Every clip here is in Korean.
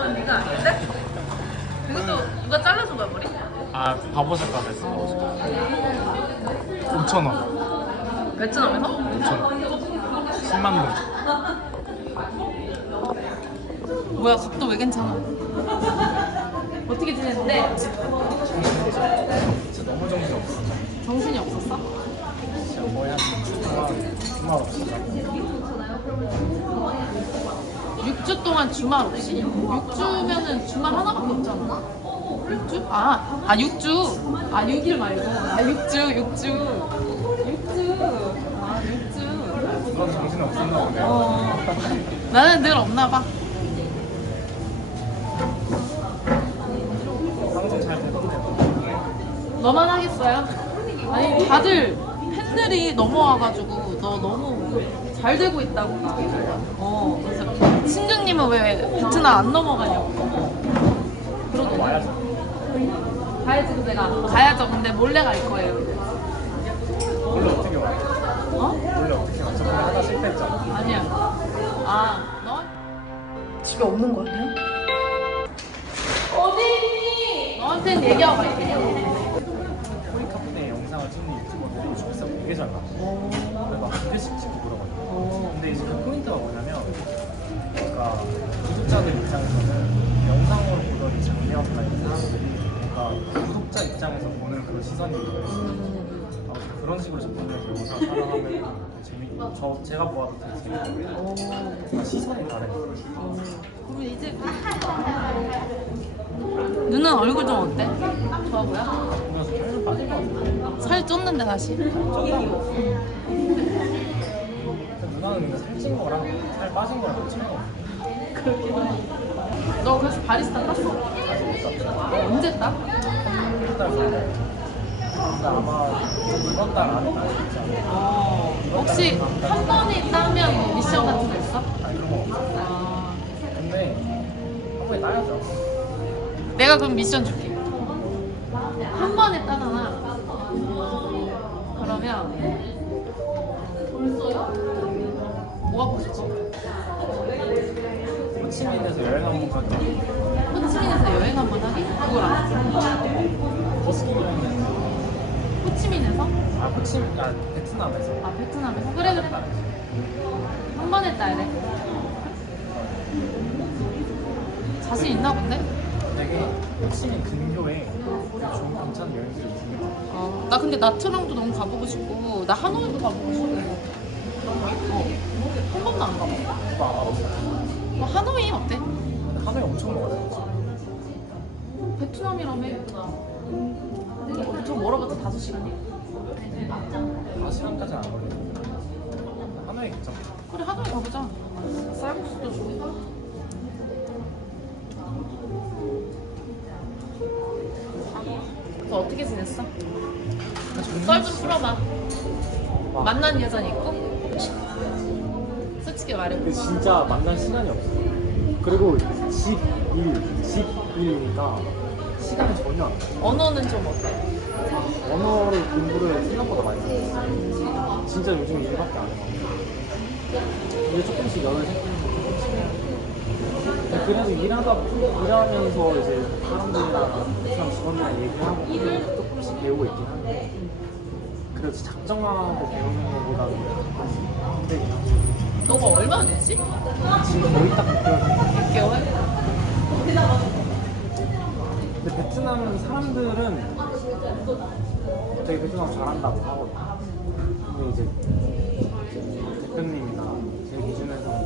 넌 네가 이것도 누가 잘라준 거야 머리? 아 바보 색깔 했어 5천 원 베트남에서? 5천 원 10만 원 뭐야 각도 왜 괜찮아 어떻게 지냈는데? 6주 동안 주말 없이? 6주면은 주말 하나밖에 없잖아 6주? 아, 아 6주 아 6일 말고 아 6주 6주 6주 아 6주 그런 정신 없었나 보네요. 어 나는 늘 없나 봐 방송 잘 되던데요. 너만 하겠어요? 아니 다들 팬들이 넘어와가지고 너 너무 잘 되고 있다고 어 그래서 신중님은 왜 베트남 안 넘어가냐고 그러더니 와야죠. 가야지 근데 가 가야죠 근데 몰래 갈 거예요 원래 어떻게 와요? 어? 원래 어떻게 와요? 저번에 하다 실패했잖아. 아니야 아 너 집에 없는 거 아니야? 어디 있니? 너한테는 얘기하고 갈게 우리 카페 영상을 찍는 유튜버들이 조회수가 되게 잘 나와요. 그래서 한 개씩 찍고 그러거든요. 근데 이제 그 시선이 있거든요. 아, 그런 식으로 접근해서 영상 촬영하면 재밌고, 저 제가 보아도 되게 재밌고, 뭔가 시선이 다르니까. 그럼 이제 누나 얼굴 좀 어때? 좋아 보여? 그래서 살좀 빠진 것 같아요. 살 쪘는데 다시 누나는 근데 살찐 거랑 살 빠진 거랑 좀 차이가 없어요. 너 그래서 바리스타 땄어? 언제 따? 일단 근데 아마 이번 달 안에 딸수 있지 않을까. 어, 혹시 한 번에 따면 미션 같은 거 있어? 아니 그런 거 없어. 아, 근데 한 번에 따야죠. 내가 그럼 미션 줄게 한 번에 따잖아 그러면 뭐 하고 싶어? 호치민에서 여행 한번 가자. 호치민에서 여행 한 번 하기? 누구랑? 버스킹 여행. 호치민에서? 아 호치민, 아 베트남에서. 아 베트남에서? 그래 그래 한 번에 따야 돼 자신 있나 본데? 되게 호치민 근교에 되게 좋은 괜찮은 여행지가 있습니다. 어, 나 근데 나트랑도 너무 가보고 싶고 나 하노이도 가보고 싶고 어, 한 번도 안 가봐 오빠 안 가봤어요? 어, 하노이 어때? 하노이 엄청 멀어요. 베트남이라며 어, 저 멀어봤자 5시간이야 4시간까지는 안 걸리는데. 하노이 괜찮다. 그래 하노이 가보자 쌀국수도 좋고 너 어떻게 지냈어? 썰 좀 풀어봐 만난 여자는 있고? 솔직히 말해 근데 진짜 만날 시간이 없어. 그리고 집 일, 집 일이니까 시간이 전혀 안 돼. 언어는 좀 어때? 언어를 공부를 생각보다 많이 했어. 진짜 요즘 일밖에 안 해. 이제 조금씩 열을 생기는. 그래서 일하다 일하면서 이제 사람들이랑 사람 직원들이랑 얘기하고 조금씩 배우고 있긴 한데 그래도 작정하고 배우는 것보다는 근데 너가 얼마나 됐지? 지금 거의 딱 6개월 6개월? 베트남 사람들은 되게 베트남 잘한다고 하거든. 근데 이제 대표님이나 제 기준에서는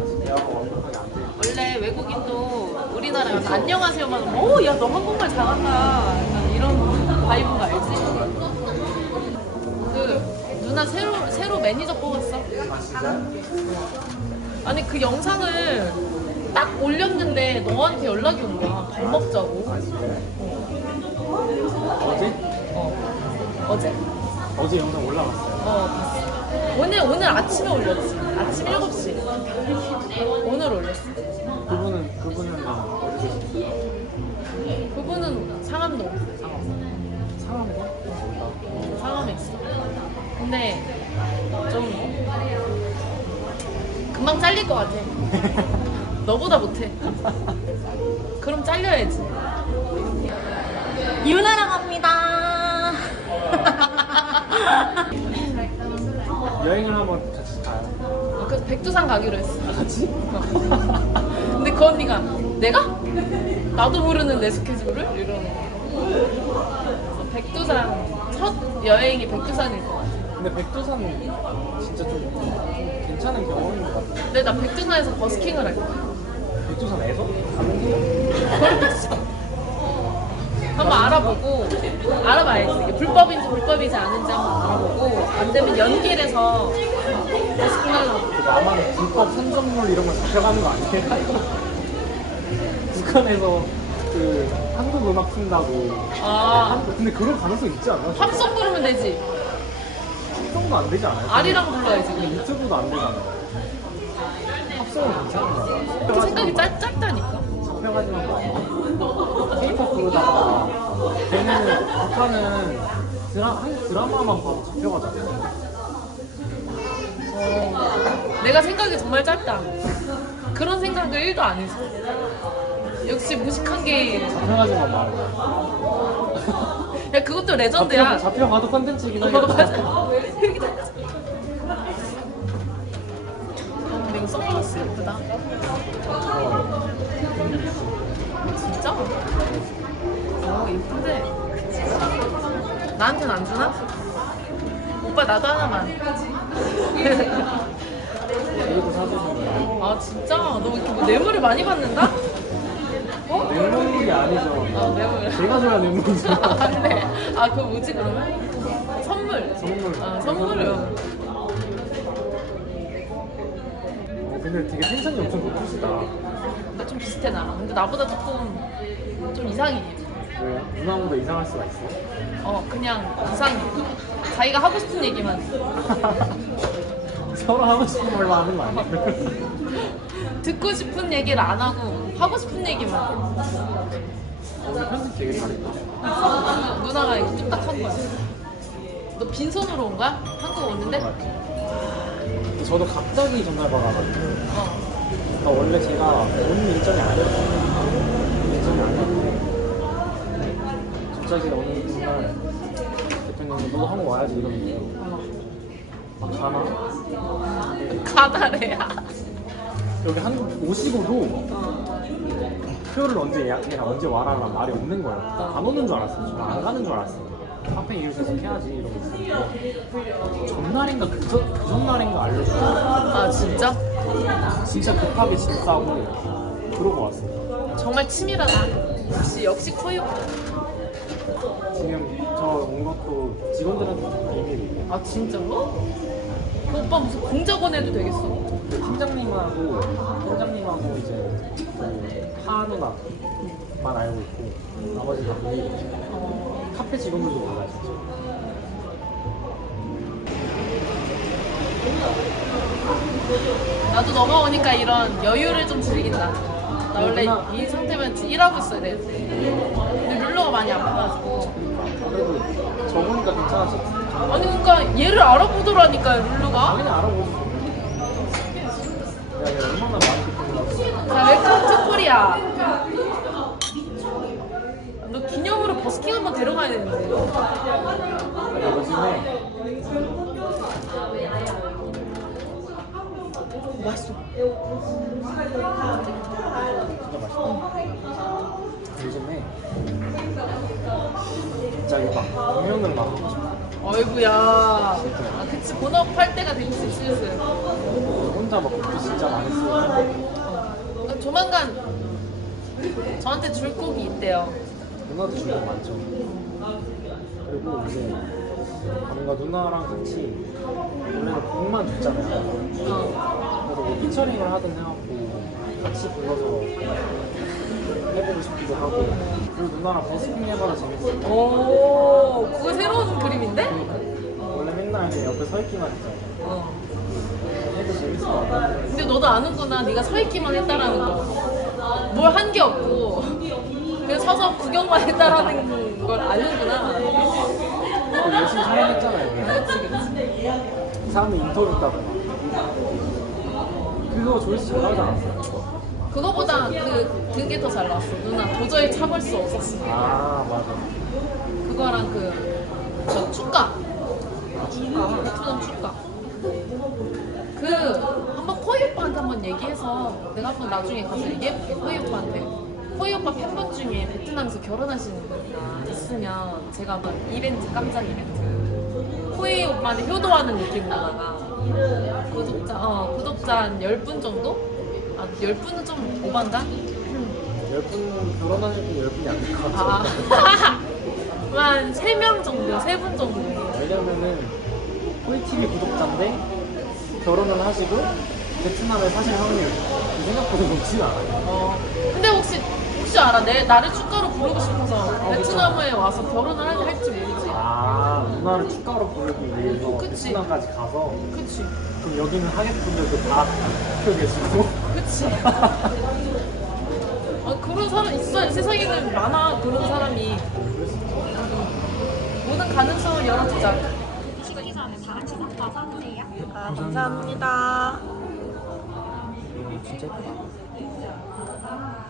아직 대화가 완벽하게 안 돼. 원래 외국인도 우리나라에 와서 안녕하세요만 하면 오, 야, 너 한국말 잘한다. 약간 이런 바이브인 거 알지? 그, 누나 새로, 새로 매니저 뽑았어. 아 진짜요? 아니, 그 영상을 딱 올렸는데 너한테 연락이 온 거야. 밥 먹자고. 어제? 어. 어제. 어제 영상 올라갔어요. 어, 봤어. 오늘, 오늘 아침에 올렸지. 아침 7시. 오늘 올렸어. 그분은 그분은 어디? 그분은 상암동. 어디다? 상암에 있어. 근데 좀 금방 잘릴 것 같아. 너보다 못해. 그럼 잘려야지. 유나랑 갑니다. 여행을 한번 같이 가요. 어, 그래서 백두산 가기로 했어. 같이? 근데 그 언니가 내가? 나도 모르는 내 스케줄을? 이러는 거. 백두산 첫 여행이 백두산일 것 같아. 근데 백두산 진짜 좀, 좀 괜찮은 경험인 것 같아. 근데 나 백두산에서 버스킹을 할 거야. 백두산 에서? 가는 게? 한번 알아보고 알아봐야지. 이게 불법인지 불법이지 않은지 한번 알아보고 안 되면 연길에서 버스킹 하려고. 나만 불법 선정물 이런 거 잡혀가는 거 아니에요? 북한에서 그 한국 음악 튼다고. 아 근데 그런 가능성 있지 않나? 합성 부르면 되지. 합성도 안 되지 않아요? 아리랑 불러야지. 근데 유튜브도 안 되잖아. 그 생각이 짧, 짧다니까. 잡혀가지만 봐. 케이팝 부르다가 걔네는 북한은 드라, 한 드라마만 봐도 잡혀가잖아. 어, 내가 생각이 정말 짧다. 그런 생각을 1도 안 했어. 역시 무식한 게. 잡혀가지만 말해. 야, 그것도 레전드야. 잡혀, 잡혀가도 컨텐츠이긴 어, 하겠다. 맞아. 예쁘다. 진짜? 어, 예쁜데. 나한테는 안 주나? 오빠 나도 하나만. 아 진짜? 너 이렇게 뭐 뇌물을 많이 받는다? 어? 뇌물이 아니죠. 아 뇌물. 제가 줘야 뇌물이죠. 안돼. 아 그거 뭐지 그러면? 선물. 선물. 아 선물을. 어, 근데 되게 텐션이 엄청 높으시다. 근데 좀 비슷해 나랑. 근데 나보다 조금 좀 이상해. 왜? 누나보다 이상할 수가 있어? 어 그냥 이상해. 자기가 하고 싶은 얘기만. 서로 하고 싶은 말만 하는 거 아니야? 듣고 싶은 얘기를 안 하고 하고 싶은 얘기만. 오늘 편집 되게 잘했다. 누나가 이거 뚝딱 한 거야. 너 빈손으로 온 거야? 한국 오는데? 저도 갑자기 전화 받아가지고 어. 그러니까 원래 제가 오는 일정이 아니었어요. 일정이 아니었는데 갑자기 어느 날 대표님이 너 한국 와야지 이러는 거예요. 아 가나? 가다래야. 여기 한국 오시고도 표를 언제 예약해라 언제 와라라는 말이 없는 거예요. 안 오는 줄 알았어요. 저는 안 가는 줄 알았어요. 카페 계속 해야지 이러고 있었는데 전날인가 그, 전, 그 전날인가 알려줘요. 아 진짜? 진짜 급하게 짐 싸고 그러고 왔어요. 정말 치밀하다. 역시 역시 코유. 지금 저 온 것도 직원들한테 비밀이에요. 아 진짜로? 그 오빠 무슨 공작원 해도 되겠어. 그 팀장님하고 팀장님하고 이제 그 하누나만 알고 있고 나머지 다. 어, 카페 몰라요. 진짜. 나도 너가 오니까 이런 여유를 좀 즐긴다. 나 원래 그렇구나. 이 상태면 일하고 있어야 되는데. 근데 룰러가 많이 아파가지고. 그래도 저보니까 괜찮았어. 아니 그러니까 얘를 알아보더라니까 룰러가. 당연히 알아보고. 야, 얘 얼마나 많이 듣는 자 웰컴 투 코리아. 버스킹 한번 데려가야 되는데. 맛있어. 진짜 맛있다. 요즘에 갑자기 막 공연을 막 하고 싶어. 어이구야. 아, 그치 본업 할 때가 됐지 슬슬. 혼자 막 곡도 진짜 많이 쓰고. 어, 조만간 저한테 줄 곡이 있대요. 누나도 거 많죠. 그리고 이제 뭔가 누나랑 같이 원래는 곡만 듣잖아요. 어. 그래서 뭐 피처링을 하든 해갖고 같이 불러서 해보고 싶기도 하고 그리고 누나랑 버스킹 해봐도 재밌어요. 오, 그거 새로운 그림인데? 원래 맨날 그냥 옆에 서 있기만 했잖아요. 어. 해도 재밌을 것 같아요. 근데 너도 아는구나. 네가 서 있기만 했다라는 거. 뭘 한 게 없고 그래서 서서 구경만 했다라는 걸 아는구나. 열심히 촬영했잖아요. 사람이 인터뷰 따고 막. 그거 조회수 잘 나오지 않았어요? 그거보다 그, 그게 더 잘 나왔어. 누나 도저히 참을 수 없었어. 아 맞아. 그거랑 그 추, 축가. 아, 추남 음, 축가. 그 한번 코이 오빠한테 한번 얘기해서 내가 한번 나중에 가서 얘기해볼게 코이 오빠한테. 호이 오빠 팬분 중에 베트남에서 결혼하시는 분이 있으면 제가 막 이벤트 깜짝 이벤트 호이 오빠한테 효도하는 느낌으로다가 구독자 어 구독자 한 10분 정도? 아 10분은 좀 오반가? 열분 결혼하실 분 열분이 안 될 것 같아요. 아, 한 3명 정도, 3분 정도. 왜냐면은 호이TV 구독자인데 결혼을 하시고 베트남에 사실 확률 생각보다 높진 않아요. 어. 근데 혹시, 혹시 알아? 내, 나를 축가로 부르고 싶어서 베트남에 와서 결혼을 할- 할지 모르지. 아 누나를 축가로 부르기 위해서 그치. 베트남까지 가서 그치. 그럼 여기는 하객분들도 다표 계시고 그치. 아, 그런 사람 있어. 세상에는 많아. 그런 사람이. 모든 가능성을 열어두자. 아, 감사합니다. 진짜 예쁘다.